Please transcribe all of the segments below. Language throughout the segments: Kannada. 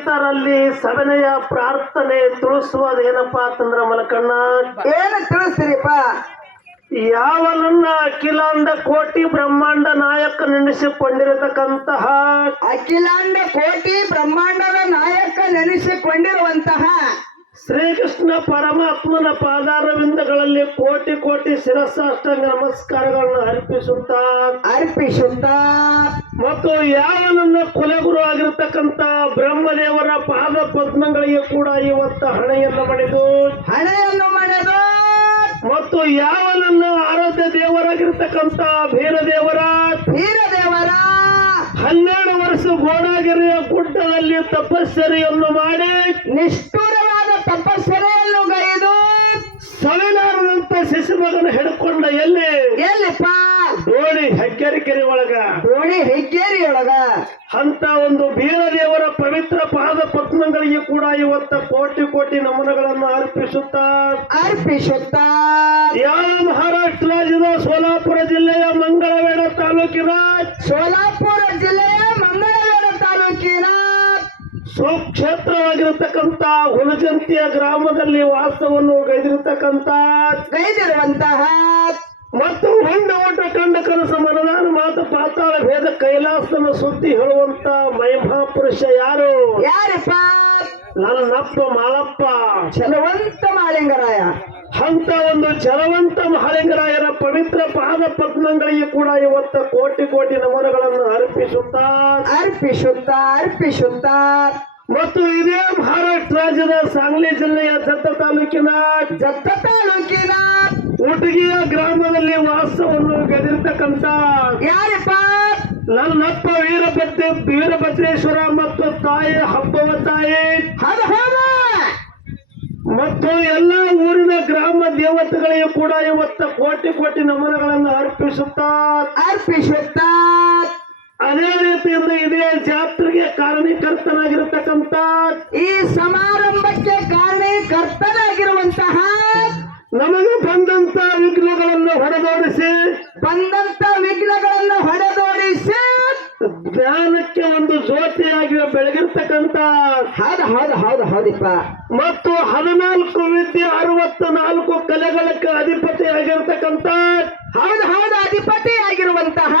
ರೈತರಲ್ಲಿ ಸಭೆಯ ಪ್ರಾರ್ಥನೆ ತಿಳಿಸುವುದೇನಪ್ಪ ಅಂತಂದ್ರ ಮಲಕಣ್ಣ, ಏನು ತಿಳಿಸ್ತೀರಿಪ್ಪ? ಯಾವನನ್ನ ಅಖಿಲಾಂಡ ಕೋಟಿ ಬ್ರಹ್ಮಾಂಡ ನಾಯಕ ನೆನೆಸಿಕೊಂಡಿರತಕ್ಕಂತಹ ಅಖಿಲಾಂಡ ಕೋಟಿ ಬ್ರಹ್ಮಾಂಡದ ನಾಯಕ ನೆನೆಸಿಕೊಂಡಿರುವಂತಹ ಶ್ರೀಕೃಷ್ಣ ಪರಮಾತ್ಮನ ಪಾದಾರವಿಂದಗಳಲ್ಲಿ ಕೋಟಿ ಕೋಟಿ ಶಿರಸಾಷ್ಟಾಂಗ ನಮಸ್ಕಾರಗಳನ್ನು ಅರ್ಪಿಸುತ್ತಾ ಮತ್ತು ಯಾವನನ್ನ ಕುಲಗುರು ಆಗಿರತಕ್ಕಂತ ಬ್ರಹ್ಮದೇವರ ಪಾದ ಪದ್ಮಗಳಿಗೆ ಕೂಡ ಇವತ್ತ ಹಣೆಯನ್ನು ಮಣಿದು ಮತ್ತು ಯಾವನನ್ನ ಆರಾಧ್ಯ ದೇವರಾಗಿರ್ತಕ್ಕಂತ ಭೀರದೇವರ 12 ವರ್ಷ ಗೋಡಾಗಿರಿಯ ಗುಡ್ಡದಲ್ಲಿ ತಪಸ್ಸರಿಯನ್ನು ಮಾಡಿ ನಿಷ್ಠುರವಾದ ತಪಸ್ಸರೆಯನ್ನು ಗೈದು ಸವಿಲಾರದಂತ ಶಿಶುಮಗನ ಹಿಡ್ಕೊಂಡ ಎಲ್ಲಿಪ್ಪ ದೋಣಿ ಹೆಗ್ಗೇರಿ ಒಳಗ ಅಂತ ಒಂದು ಬೀರದೇವರ ಪವಿತ್ರ ಪಾದ ಪದ್ಮಗಳಿಗೆ ಕೂಡ ಇವತ್ತ ಕೋಟಿ ಕೋಟಿ ನಮನಗಳನ್ನು ಅರ್ಪಿಸುತ್ತಾ ಯಾವ ಮಹಾರಾಷ್ಟ್ರ ರಾಜ್ಯದ ಸೋಲಾಪುರ ಜಿಲ್ಲೆಯ ಮಂಗಳವೇಡ ತಾಲೂಕಿನ ಸುಕ್ಷೇತ್ರವಾಗಿರತಕ್ಕಂತ ಹುಲಜಂತಿಯ ಗ್ರಾಮದಲ್ಲಿ ವಾಸವನ್ನು ಗೈದಿರುವಂತಹ ಮತ್ತು ಹೊಂಡ ಓಟ ಕಂಡ ಕನಸು ಮನದಾನ ಮಾತು ಪಾತಾಳ ಭೇದ ಕೈಲಾಸನ ಸುದ್ದಿ ಹೇಳುವಂತ ಮಹಿಮಾಪುರುಷ ಯಾರಪ್ಪ? ನನ್ನಪ್ಪ ಮಾಳಪ್ಪ ಚಲವಂತ ಮಾಳಿಂಗರಾಯ. ಅಂತ ಒಂದು ಚಲವಂತ ಮಹಾಲಿಂಗರಾಯರ ಪವಿತ್ರ ಪಾದ ಪದ್ಮಗಳಿಗೆ ಕೂಡ ಇವತ್ತ ಕೋಟಿ ಕೋಟಿ ನಮನಗಳನ್ನು ಅರ್ಪಿಸುತ್ತಾ ಮತ್ತು ಇದೇ ಮಹಾರಾಷ್ಟ್ರ ರಾಜ್ಯದ ಸಾಂಗ್ಲಿ ಜಿಲ್ಲೆಯ ಜತ್ತ ತಾಲೂಕಿನ ಉಟಗಿಯ ಗ್ರಾಮದಲ್ಲಿ ವಾಸವನ್ನು ಗೆದಿರ್ತಕ್ಕಂತ ಯಾರಪ್ಪ? ನನ್ನಪ್ಪ ವೀರಭದ್ರೇಶ್ವರ ಮತ್ತು ತಾಯಿ ಹಬ್ಬವ ತಾಯಿ ಮತ್ತು ಎಲ್ಲ ಊರಿನ ಗ್ರಾಮ ದೇವತೆಗಳಿಗೂ ಕೂಡ ಇವತ್ತ ಕೋಟಿ ಕೋಟಿ ನಮನಗಳನ್ನು ಅರ್ಪಿಸುತ್ತಾ ಅದೇ ರೀತಿಯಿಂದ ಇದೇ ಜಾತ್ರೆಗೆ ಕಾರಣೀಕರ್ತನಾಗಿರತಕ್ಕಂತ ಈ ಸಮಾರಂಭಕ್ಕೆ ಕಾರಣೀಕರ್ತನಾಗಿರುವಂತಹ ನಮಗೆ ಬಂದಂತ ವಿಘ್ನಗಳನ್ನು ಹೊಡೆದೋಡಿಸಿ ಜ್ಞಾನಕ್ಕೆ ಒಂದು ಜ್ಯೋತಿಯಾಗಿ ಬೆಳಗಿರ್ತಕ್ಕಂತ ಹೌದಪ್ಪ ಮತ್ತು 14 ವಿದ್ಯೆ 64 ಕಲೆಗಳಿಗೆ ಅಧಿಪತಿಯಾಗಿರ್ತಕ್ಕಂತ ಅಧಿಪತಿ ಆಗಿರುವಂತಹ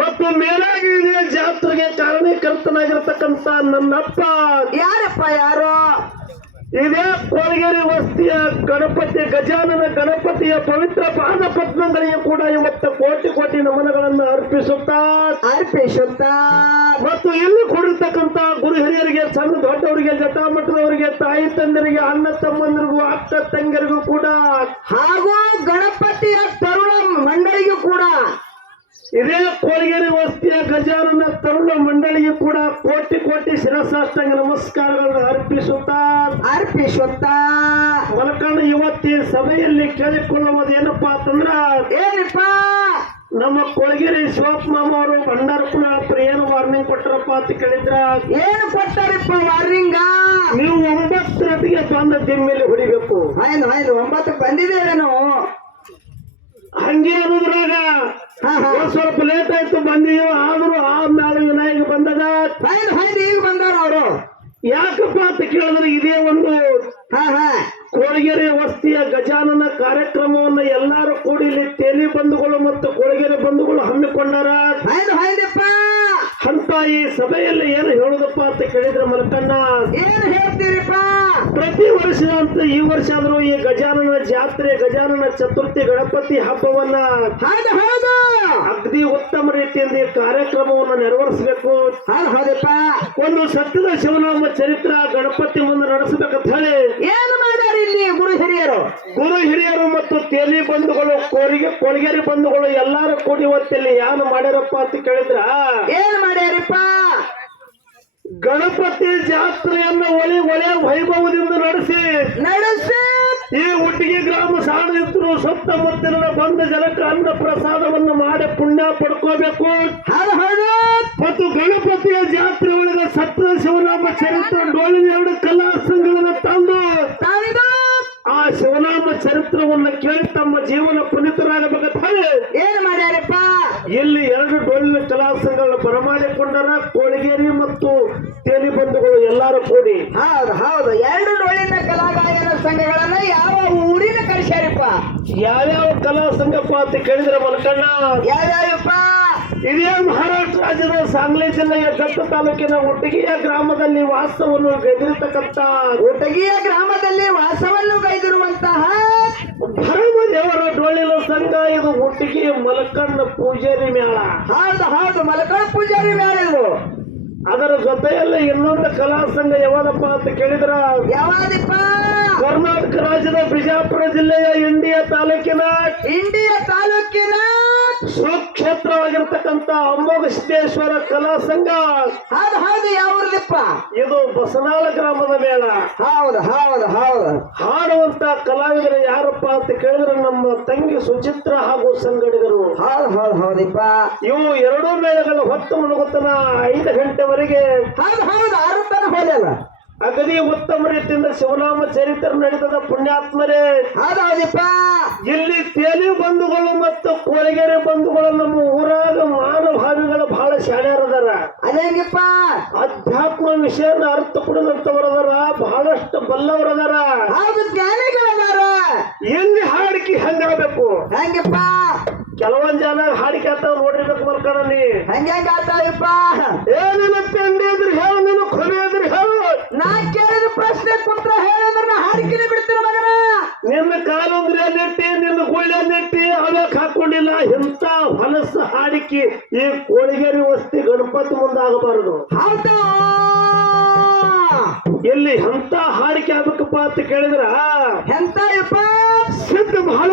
ಮತ್ತು ಮೇಲಾಗಿ ಇದೇ ಜಾತ್ರೆಗೆ ಕಾರಣೀಕರ್ತನಾಗಿರ್ತಕ್ಕಂತ ನನ್ನಪ್ಪ ಯಾರೋ ಇದೇ ಕೊಳಗೇರಿ ವಸ್ತಿಯ ಗಣಪತಿ ಗಜಾನನ ಗಣಪತಿಯ ಪವಿತ್ರ ಪಾದ ಪದ್ಮಗಳಿಗೆ ಕೂಡ ಇವತ್ತು ಕೋಟಿ ಕೋಟಿ ನಮನಗಳನ್ನು ಅರ್ಪಿಸುತ್ತಾ ಮತ್ತು ಇಲ್ಲಿ ಕೊಡಿರ್ತಕ್ಕಂತ ಗುರು ಹಿರಿಯರಿಗೆ ಸಣ್ಣ ದೊಡ್ಡವರಿಗೆ ಜಟಾಮಠದವರಿಗೆ ತಾಯಿ ತಂದರಿಗೆ ಅಣ್ಣ ತಮ್ಮಂದರಿಗೂ ಅಕ್ಕ ತಂಗಿಯರಿಗೂ ಕೂಡ ಹಾಗೂ ಗಣಪತಿಯ ತರುಣ ಮಂಡಳಿಗೂ ಕೂಡ ಇದೇ ಕೊಳಗೇರಿ ವಸ್ತಿಯ ಗಜಾನನ ತರುಣ ಮಂಡಳಿಗೂ ಕೂಡ ಕೋಟಿ ಕೋಟಿ ಶಿರಸಾಷ್ಟಾಂಗ ನಮಸ್ಕಾರಗಳನ್ನು ಅರ್ಪಿಸುತ್ತಾ ಮಲಕಣ್ಣ ಇವತ್ತಿ ಸಭೆಯಲ್ಲಿ ಕೇಳಿಕೊಳ್ಳುವುದು ಏನಪ್ಪಾ ಅಂತಂದ್ರ ನಮ್ಮ ಕೊಳಗೇರಿ ಶಿವಪ್ಪ ಮಾಮ ಅವರು ಭಂಡಾರಪುರ ಏನು ವಾರ್ನಿಂಗ್ ಕೊಟ್ಟರಪ್ಪ ಅಂತ ಕೇಳಿದ್ರ ಏನು ಕೊಟ್ಟಾರಪ್ಪ ವಾರ್ನಿಂಗ್? ನೀವು 9 ಗಂಟೆಗೆ ಬಂದ ದಿಮ್ಮೇಲೆ ಹೊಡಿಬೇಕು. 9 ಬಂದಿದ್ದೇವೇನು? ಹಂಗೆ ಅನ್ನೋದ್ರಾಗ ಸ್ವಲ್ಪ ಲೇಟ್ ಆಯ್ತು ಬಂದಿದ್ದೀವಿ. ಆದ್ರೂ ಆದ್ಮೇಲೆ ವಿನಾಯಕ ಬಂದಾಗ ಈಗ ಬಂದಾರ ಅವರು. ಯಾಕಪ್ಪ ಅಂತ ಕೇಳಿದ್ರೆ ಇದೇ ಒಂದು ಕೊಳಗೇರಿ ವಸ್ತಿಯ ಗಜಾನನ ಕಾರ್ಯಕ್ರಮವನ್ನು ಎಲ್ಲಾರು ಕೂಡಿ ಇಲ್ಲಿ ತೇಲಿ ಬಂಧುಗಳು ಮತ್ತು ಕೊಳಗೇರಿ ಬಂಧುಗಳು ಹಮ್ಮಿಕೊಂಡಾರ. ಅಂತ ಈ ಸಭೆಯಲ್ಲಿ ಏನು ಹೇಳುದಪ್ಪ ಅಂತ ಕೇಳಿದ್ರೆ ಮಲಕಣ್ಣ, ಏನ್ ಹೇಳ್ತೀರಿಪ್ಪ? ಪ್ರತಿ ವರ್ಷ ಅಂತ ಈ ವರ್ಷ ಆದ್ರೂ ಈ ಗಜಾನನ ಜಾತ್ರೆ ಗಜಾನನ ಚತುರ್ಥಿ ಗಣಪತಿ ಹಬ್ಬವನ್ನ ಅಗದಿ ಉತ್ತಮ ರೀತಿಯಿಂದ ಈ ಕಾರ್ಯಕ್ರಮವನ್ನು ನೆರವೇರಿಸಬೇಕು. ಒಂದು ಸತ್ಯದ ಶಿವನಾಮ ಚರಿತ್ರ ಗಣಪತಿ ಮುಂದೆ ನಡೆಸಬೇಕಂತ ಹೇಳಿ ಏನು ಮಾಡ್ಯಾರ ಇಲ್ಲಿ ಗುರು ಹಿರಿಯರು ಮತ್ತು ತೇಲಿ ಬಂಧುಗಳು ಕೊಳಗೇರಿ ಬಂಧುಗಳು ಎಲ್ಲಾರು ಕೂಡಿ ಇವತ್ತಿಲ್ಲಿ ಏನು ಮಾಡ್ಯಾರಪ್ಪ ಅಂತ ಕೇಳಿದ್ರ ಏನ್ ಮಾಡ್ಯಾರಪ್ಪ? ಗಣಪತಿ ಜಾತ್ರೆಯನ್ನು ಒಳೆ ವೈಭವದಿಂದ ನಡೆಸಿ ಈ ಉಟ್ಟಿಗೆ ಗ್ರಾಮ ಸಾಣದಿದ್ರು ಸುತ್ತಮುತ್ತಲಿನ ಬಂದ ಜನಕ್ಕೆ ಅನ್ನ ಪ್ರಸಾದವನ್ನು ಮಾಡಿ ಪುಣ್ಯ ಪಡ್ಕೋಬೇಕು. ಮತ್ತು ಗಣಪತಿಯ ಜಾತ್ರೆ ಒಳಗೆ ಸತ್ಯ ಶಿವನಾಮ ಚರಿತ್ರ ಡೋಳಿನ 2 ಕಲಾ ಸಂಘಗಳನ್ನ ತಂದು ಆ ಶಿವನಾಮ ಚರಿತ್ರವನ್ನ ಕೇಳಿ ತಮ್ಮ ಜೀವನ ಪುನೀತರಾಗಬೇಕಂತ ಏನ್ ಮಾಡ್ಯಾರಪ್ಪ ಇಲ್ಲಿ 2 ಡೊಳ್ಳಿನ ಕಲಾ ಸಂಘಗಳನ್ನ ಬರಮಾಡಿಕೊಂಡರ ಕೋಳಗೇರಿ ಮತ್ತು ತೇಲಿ ಬಂಧುಗಳು ಎಲ್ಲಾರು ಕೂಡಿ ಹೌದು ಹೌದು 2 ಡೊಳ್ಳಿನ ಕಲಾಗಾಯನ ಸಂಘಗಳನ್ನ ಯಾವ ಊರಿನ ಕಳಿಸ್ಯಾರಪ್ಪ ಯಾವ್ಯಾವ ಕಲಾ ಸಂಘಪ್ಪ ಅಂತ ಕೇಳಿದ್ರೆ ಮಲ್ಕಣ್ಣ ಯಾವ್ಯಾವಪ್ಪ ಇದೇ ಮಹಾರಾಷ್ಟ್ರ ರಾಜ್ಯದ ಸಾಂಗ್ಲಿ ಜಿಲ್ಲೆಯ ಘಟ್ಟ ತಾಲೂಕಿನ ಒಟ್ಟಿಗೆಯ ಗ್ರಾಮದಲ್ಲಿ ವಾಸವನ್ನು ಗೈದಿರತಕ್ಕಂತ ಒಟಗಿಯ ಗ್ರಾಮದಲ್ಲಿ ವಾಸವನ್ನು ಗೈದಿರುವಂತಹ ಭರಮದೇವರ ಡೊಳ್ಳಿನ ಸಂಘ ಇದು ಒಟ್ಟಿಗೆ ಮಲಕಣ್ಣ ಪೂಜಾರಿ ಮೇಳ. ಹೌದು ಹೌದು ಮಲಕಳ ಪೂಜಾರಿ ಮೇಳಿದ್ರು ಅದರ ಜೊತೆಯಲ್ಲಿ ಇನ್ನೊಂದು ಕಲಾ ಸಂಘ ಯಾವದಪ್ಪ ಅಂತ ಕೇಳಿದ್ರ ಯಾವಾದಿಪ್ಪ ಕರ್ನಾಟಕ ರಾಜ್ಯದ ಬಿಜಾಪುರ ಜಿಲ್ಲೆಯ ಇಂಡಿಯಾ ತಾಲೂಕಿನ ಸುಕ್ಷೇತ್ರವಾಗಿರ್ತಕ್ಕಂಥ ಅಮೋಘ ಸಿದ್ದೇಶ್ವರ ಕಲಾ ಸಂಘ. ಹೌದು ಹೌದು ಯಾವ್ರದಿಪ್ಪ ಇದು ಬಸನಾಳ ಗ್ರಾಮದ ಮೇಳ. ಹೌದು ಹೌದು ಹೌದು ಹಾಡುವಂತ ಕಲಾವಿದರು ಯಾರಪ್ಪ ಅಂತ ಕೇಳಿದ್ರೆ ನಮ್ಮ ತಂಗಿ ಸುಚಿತ್ರ ಹಾಗೂ ಸಂಗಡಿಗರು. ಹೌದು ಹೌದು ಹೌದಿಪ್ಪ ಇವು 2 ಮೇಳಗಳು ಹೊತ್ತು ಮುಳುಗುತ್ತನ 5 ಗಂಟೆವರೆಗೆ ಹೌದು ಹೌದು ಆರಂಭನ ಹೋಗಲ್ಲ ಅಗದಿ ಉತ್ತಮ ರೀತಿಯಿಂದ ಶಿವನಾಮ ಚರಿತ್ರೆ ನಡೆದ ಪುಣ್ಯಾತ್ಮರೇ. ಹೌದು ಹೌದಿಪ್ಪ ಇಲ್ಲಿ ತೇಲಿ ಬಂಧುಗಳು ಮತ್ತು ಕೋಳಗೇರಿ ಬಂಧುಗಳು ನಮ್ಮ ಊರಾಗ ಮಾನಭಾವಿಗಳು ಬಹಳ ಶಾಣ್ಯರದಾರ. ಅದೇಂಗಿಪ್ಪ ಅಧ್ಯಾತ್ಮ ವಿಷಯನ ಅರ್ಥ ಕೊಡದಂತವರದಾರ, ಬಹಳಷ್ಟು ಬಲ್ಲವರದಾರ. ಹೌದು ಜ್ಞಾನಿಗಳದಾರ. ಎಲ್ಲಿ ಹಾಡಿಕೆ ಹಂಗಾಗಬೇಕು. ಹೆಂಗಿಪ್ಪ ಕೆಲವೊಂದ್ ಜನ ಹಾಡಿಕೆ ಅಂತ ನೋಡಿರ್ಬೇಕು ಮಲ್ಕಣಿ. ಹೆಂಗ ಆತಾಯಪ್ಪ ಏನಿನ ತಂದೆ ಎದುರು ಹೇಳು, ನೀನು ಕೊನೆ ಎದುರು ಹೇಳು. ನಾ ಕೇಳಿದ ಪ್ರಶ್ನೆ ಕುಂತ್ರ ಹೇಳಿದ್ರೆ ನಾ ಹಾಡಿಕೆನೆ ಬಿಡ್ತೀನಿ ಮಗನ. ನಿನ್ನ ಕಾಲುಂಗ್ರೆ ನೆಟ್ಟಿ, ನಿನ್ನ ಗುಳ್ಳೆ ನೆಟ್ಟಿ ಅವಕ್ಕೆ ಹಾಕೊಂಡಿಲ್ಲ. ಇಂಥ ಹೊಲಸ ಹಾಡಿಕೆ ಈ ಕೋಳಿಗೇರಿ ವಸ್ತಿ ಗಣಪತಿ ಮುಂದಾಗಬಾರದು. ಹೌದು ಎಲ್ಲಿ ಅಂತ ಹಾಡಿಕೆ ಆಗ್ಬೇಕಪ್ಪ ಅಂತ ಕೇಳಿದ್ರ ಎಂತ ಯಪ್ಪ ಸಿದ್ಧ ಬಹಳ